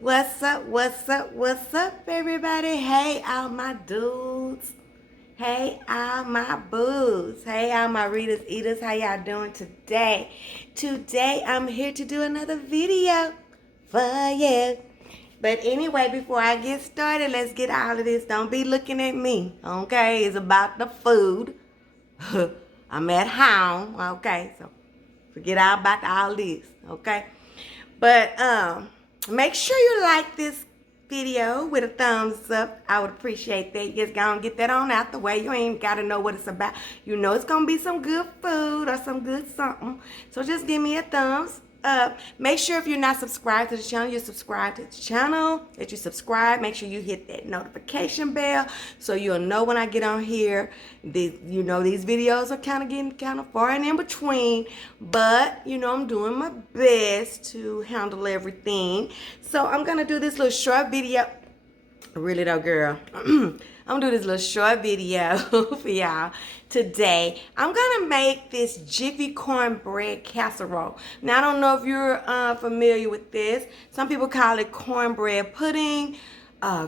What's up? What's up? What's up, everybody? Hey, all my dudes. Hey, all my boos. Hey, all my readers, eaters. How y'all doing today? Today, I'm here to do another video for you. But anyway, before I get started, let's get all of this. Don't be looking at me, okay? It's about the food. I'm at home, okay? So forget all about all this, okay? But make sure you like this video with a thumbs up. I would appreciate that. You just gonna get that on out the way. You ain't gotta know what it's about. You know it's gonna be some good food or some good something. So just give me a thumbs up. Make sure if you're not subscribed to the channel, you subscribe to the channel. That you subscribe. Make sure you hit that notification bell so you'll know when I get on here. These videos are getting kind of far and in between, but I'm doing my best to handle everything. So I'm gonna do this little short video. Really though, girl. I'm gonna do this little short video for y'all today. I'm gonna make this Jiffy Cornbread casserole. Now, I don't know if you're familiar with this. Some people call it cornbread pudding,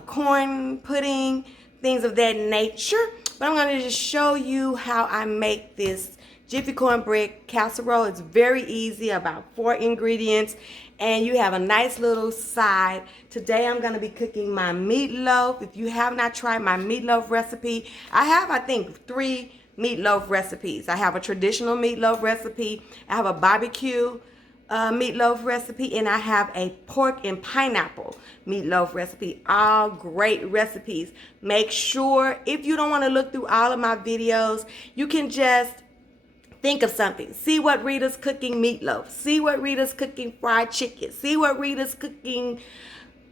corn pudding, things of that nature. But I'm gonna just show you how I make this Jiffy Cornbread casserole. It's very easy, about 4 ingredients, and you have a nice little side. Today I'm going to be cooking my meatloaf. If you have not tried my meatloaf recipe, I have, I think, 3 meatloaf recipes. I have a traditional meatloaf recipe, I have a barbecue meatloaf recipe, and I have a pork and pineapple meatloaf recipe. All great recipes. Make sure, if you don't want to look through all of my videos, you can just think of something. See what Rita's cooking meatloaf. See what Rita's cooking fried chicken. See what Rita's cooking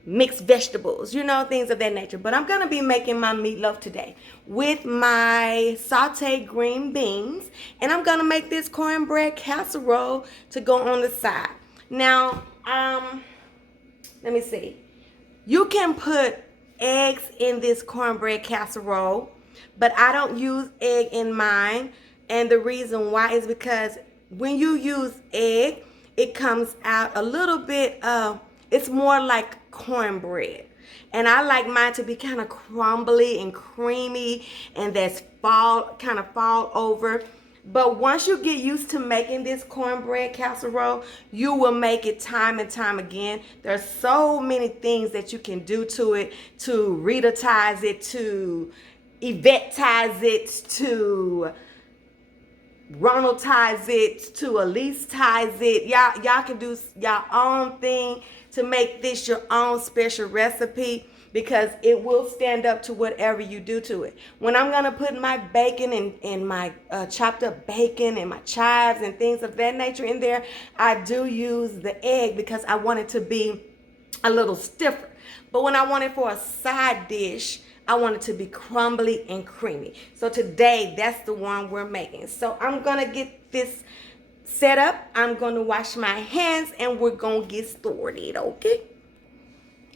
mixed vegetables. Things of that nature. But I'm going to be making my meatloaf today with my sauteed green beans. And I'm going to make this cornbread casserole to go on the side. Now, let me see. You can put eggs in this cornbread casserole, but I don't use egg in mine. And the reason why is because when you use egg, it comes out a little bit, it's more like cornbread. And I like mine to be kind of crumbly and creamy and that's kind of fall over. But once you get used to making this cornbread casserole, you will make it time and time again. There's so many things that you can do to it, to Rita-tize it, to Yvette-tize it, to Ronald ties it, to Elise ties it. Y'all can do y'all own thing to make this your own special recipe, because it will stand up to whatever you do to it. When I'm gonna put my bacon and my chopped up bacon and my chives and things of that nature in there, I do use the egg because I want it to be a little stiffer. But when I want it for a side dish, I want it to be crumbly and creamy. So today, that's the one we're making. So I'm going to get this set up. I'm going to wash my hands and we're going to get started, okay?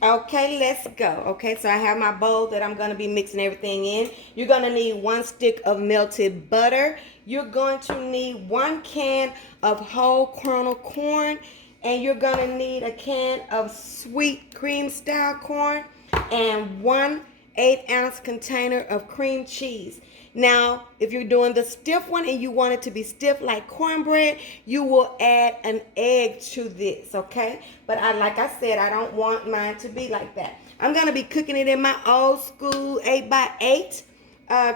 Okay, let's go. Okay, so I have my bowl that I'm going to be mixing everything in. You're going to need 1 stick of melted butter. You're going to need 1 can of whole kernel corn. And you're going to need a can of sweet cream style corn and 1 8-ounce container of cream cheese. Now, if you're doing the stiff one and you want it to be stiff like cornbread, you will add an egg to this, okay? But like I said, I don't want mine to be like that. I'm going to be cooking it in my old school 8x8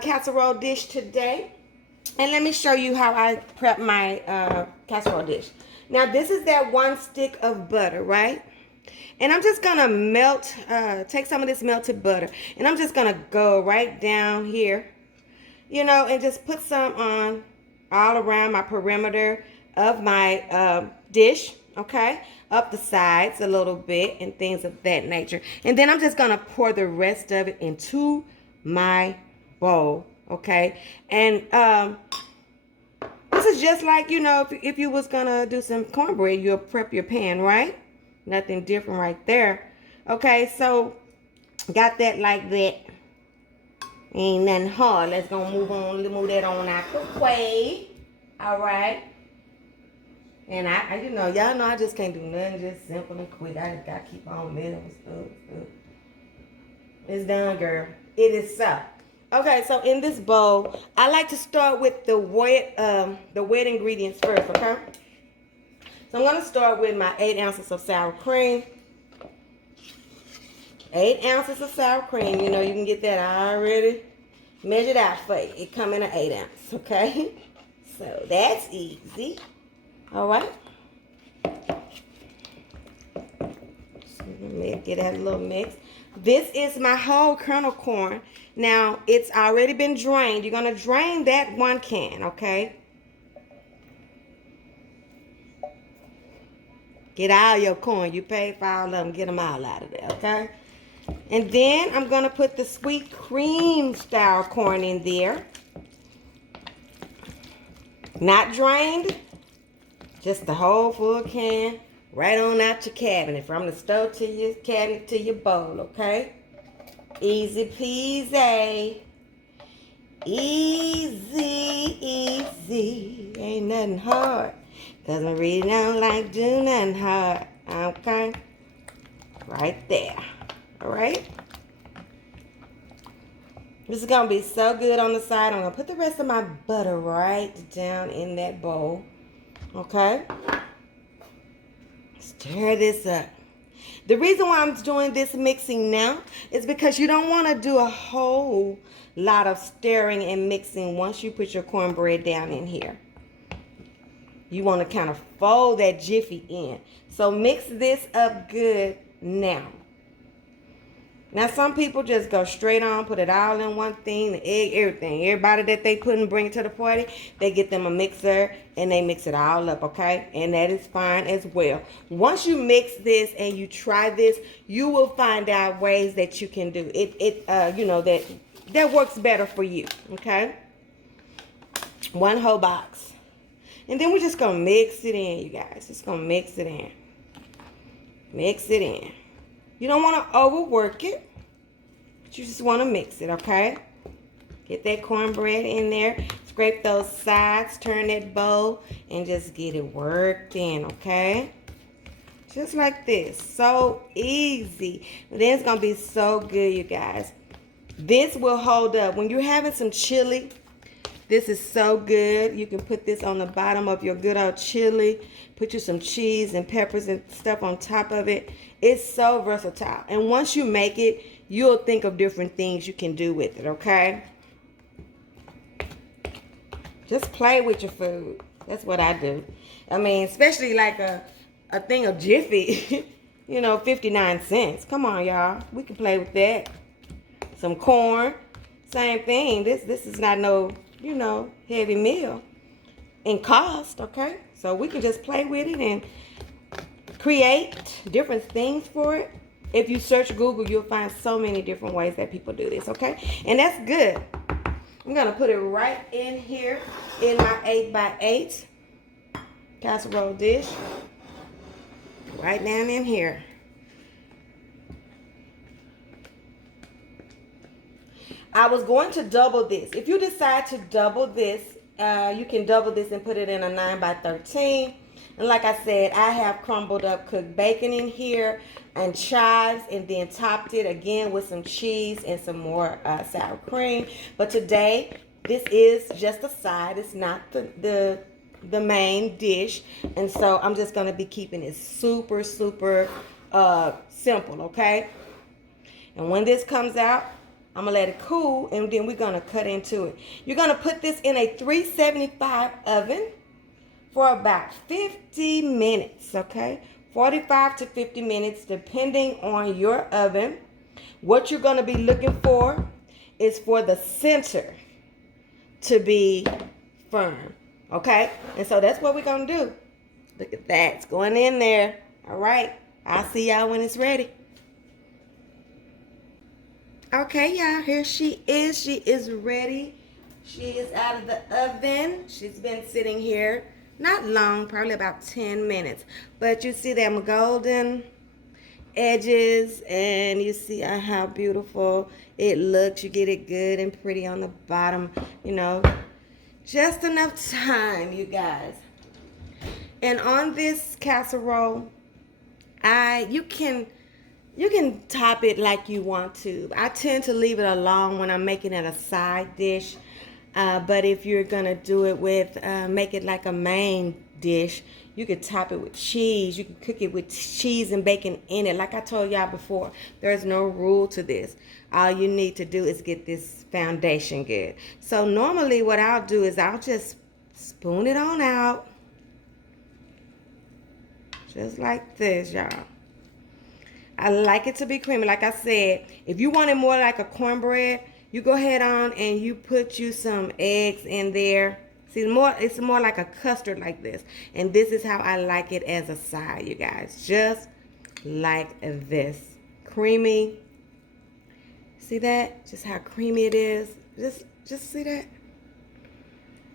casserole dish today. And let me show you how I prep my casserole dish. Now, this is that 1 stick of butter, right? And I'm just going to take some of this melted butter. And I'm just going to go right down here, and just put some on all around my perimeter of my dish, okay? Up the sides a little bit and things of that nature. And then I'm just going to pour the rest of it into my bowl, okay? And this is just like, if you was going to do some cornbread, you'll prep your pan, right? Nothing different right there. Okay, so got that like that. Ain't nothing hard. Let's go move that on out the way. All right. And you know, y'all know I just can't do nothing just simple and quick. I just gotta keep on moving stuff. It's done, girl. It is so. Okay, so in this bowl, I like to start with the wet ingredients first, okay? So I'm gonna start with my 8 ounces of sour cream. 8 ounces of sour cream. You know, you can get that already measured out for you. It come in an 8 ounce, okay? So that's easy. All right. So get that a little mix. This is my whole kernel corn. Now, it's already been drained. You're going to drain that 1 can, okay? Get all your corn. You paid for all of them. Get them all out of there, okay? And then I'm going to put the sweet cream style corn in there. Not drained. Just the whole full can. Right on out your cabinet. From the stove to your cabinet to your bowl, okay? Easy peasy. Easy, easy. Ain't nothing hard. Because I really don't like do nothing hard. Okay? Right there. Alright? This is going to be so good on the side. I'm going to put the rest of my butter right down in that bowl. Okay? Stir this up. The reason why I'm doing this mixing now is because you don't want to do a whole lot of stirring and mixing once you put your cornbread down in here. You want to kind of fold that jiffy in. So mix this up good now. Now some people just go straight on, put it all in one thing, the egg, everything. Everybody that they put and bring it to the party, they get them a mixer and they mix it all up, okay? And that is fine as well. Once you mix this and you try this, you will find out ways that you can do it. You know, that works better for you, okay? 1 whole box. And then we're just going to mix it in, you guys. Just going to mix it in. Mix it in. You don't want to overwork it, but you just want to mix it, okay? Get that cornbread in there. Scrape those sides, turn that bowl, and just get it worked in, okay? Just like this. So easy. But then it's going to be so good, you guys. This will hold up. When you're having some chili, this is so good. You can put this on the bottom of your good old chili. Put you some cheese and peppers and stuff on top of it. It's so versatile. And once you make it, you'll think of different things you can do with it, okay? Just play with your food. That's what I do. I mean, especially like a thing of Jiffy. You know, 59 cents. Come on, y'all. We can play with that. Some corn. Same thing. This is not no, you know, heavy meal in cost, okay? So we can just play with it and create different things for it. If you search Google, you'll find so many different ways that people do this, okay? And that's good. I'm going to put it right in here in my 8x8 casserole dish. Right down in here. I was going to double this. If you decide to double this, you can double this and put it in a 9x13. And like I said, I have crumbled up cooked bacon in here and chives, and then topped it again with some cheese and some more sour cream. But today, this is just a side. It's not the main dish. And so I'm just going to be keeping it super, super simple, okay? And when this comes out, I'm going to let it cool, and then we're going to cut into it. You're going to put this in a 375 oven for about 50 minutes, okay? 45 to 50 minutes, depending on your oven. What you're going to be looking for is for the center to be firm, okay? And so that's what we're going to do. Look at that. It's going in there. All right. I'll see y'all when it's ready. Okay, y'all, here she is. She is ready. She is out of the oven. She's been sitting here not long, probably about 10 minutes. But you see them golden edges, and you see how beautiful it looks. You get it good and pretty on the bottom, you know. Just enough time, you guys. And on this casserole, you can top it like you want to. I tend to leave it alone when I'm making it a side dish. But if you're gonna do it with make it like a main dish, you could top it with cheese. You can cook it with cheese and bacon in it. Like I told y'all before, there's no rule to this. All you need to do is get this foundation good. So normally what I'll do is I'll just spoon it on out. Just like this, y'all. I like it to be creamy. Like I said, if you want it more like a cornbread, you go ahead on and you put you some eggs in there. See, it's more like a custard like this. And this is how I like it as a side, you guys. Just like this. Creamy. See that? Just how creamy it is. Just see that?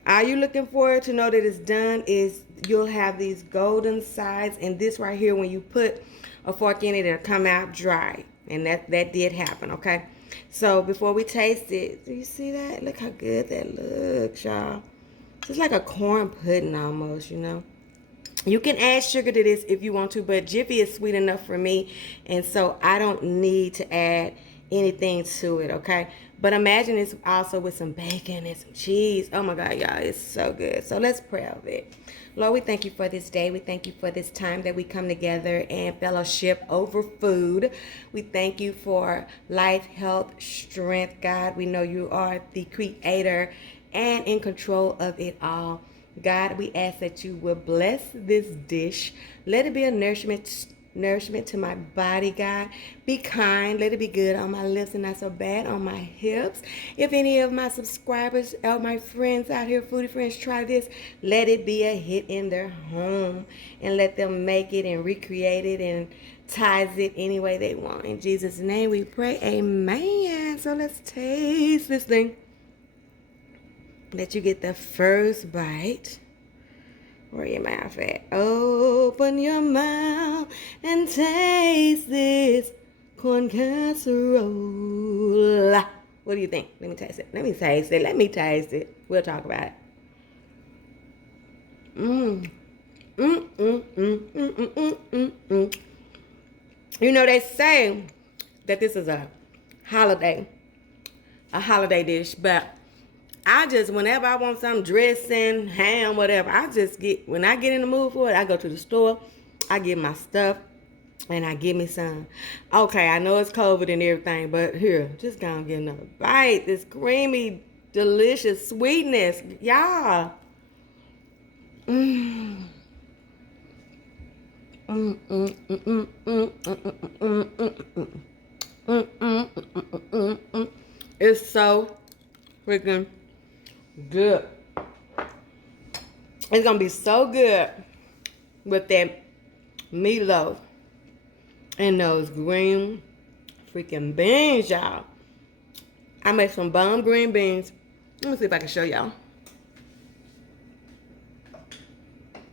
All you looking for to know that it's done is you'll have these golden sides. And this right here, when you put a fork in it, it'll come out dry. And that did happen, okay? So before we taste it, do you see that? Look how good that looks, y'all. It's like a corn pudding almost, you know. You can add sugar to this if you want to, but Jiffy is sweet enough for me. And so I don't need to add anything to it, okay? But imagine it's also with some bacon and some cheese. Oh my God, y'all, it's so good. So let's pray over it. Lord, we thank you for this day. We thank you for this time that we come together and fellowship over food. We thank you for life, health, strength, God. We know you are the creator and in control of it all. God, we ask that you will bless this dish. Let it be a nourishment to my body, God. Be kind. Let it be good on my lips and not so bad on my hips. If any of my subscribers or my friends out here, foodie friends, try this, let it be a hit in their home and let them make it and recreate it and ties it any way they want. In Jesus' name we pray, amen. So let's taste this thing. Let you get the first bite. Where your mouth at? Open your mouth and taste this corn casserole. What do you think? Let me taste it. Let me taste it. Let me taste it. We'll talk about it. You know, they say that this is a holiday dish, but whenever I want some dressing, ham, whatever, when I get in the mood for it, I go to the store, I get my stuff, and I get me some. Okay, I know it's COVID and everything, but here, just gonna get another bite. This creamy, delicious sweetness, y'all. It's so freaking good. It's gonna be so good with that meatloaf and those green freaking beans, y'all. I make some bomb green beans. Let me see if I can show y'all.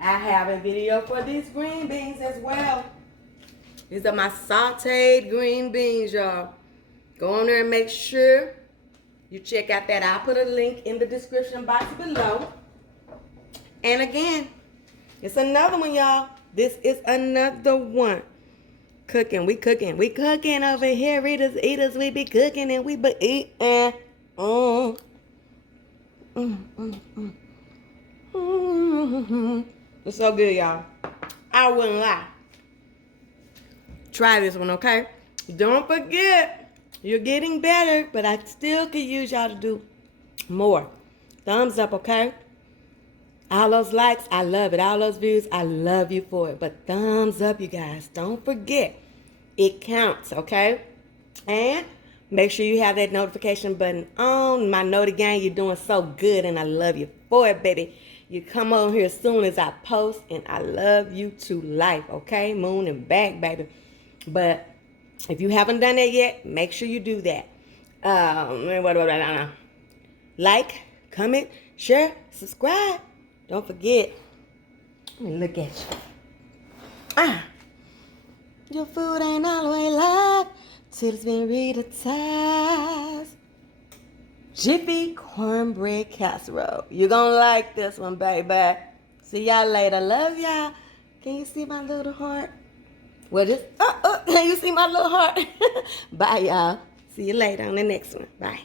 I have a video for these green beans as well. These are my sauteed green beans, y'all. Go on there and make sure you check out that. I'll put a link in the description box below. And again, it's another one, y'all. This is another one. Cooking. We cooking over here. Rita's Eaters. We be cooking and we be eating. It's so good, y'all. I wouldn't lie. Try this one, okay? Don't forget. You're getting better, but I still could use y'all to do more. Thumbs up, okay? All those likes, I love it. All those views, I love you for it. But thumbs up, you guys. Don't forget. It counts, okay? And make sure you have that notification button on. My Noti Gang, you're doing so good, and I love you for it, baby. You come on here as soon as I post, and I love you to life, okay? Moon and back, baby. But if you haven't done that yet, make sure you do that. Like, comment, share, subscribe. Don't forget. Let me look at you. Your food ain't always live till it's been revitalized. Jiffy Cornbread Casserole. You're gonna like this one, baby. See y'all later. Love y'all. Can you see my little heart? Well, just, can you see my little heart? Bye, y'all. See you later on the next one. Bye.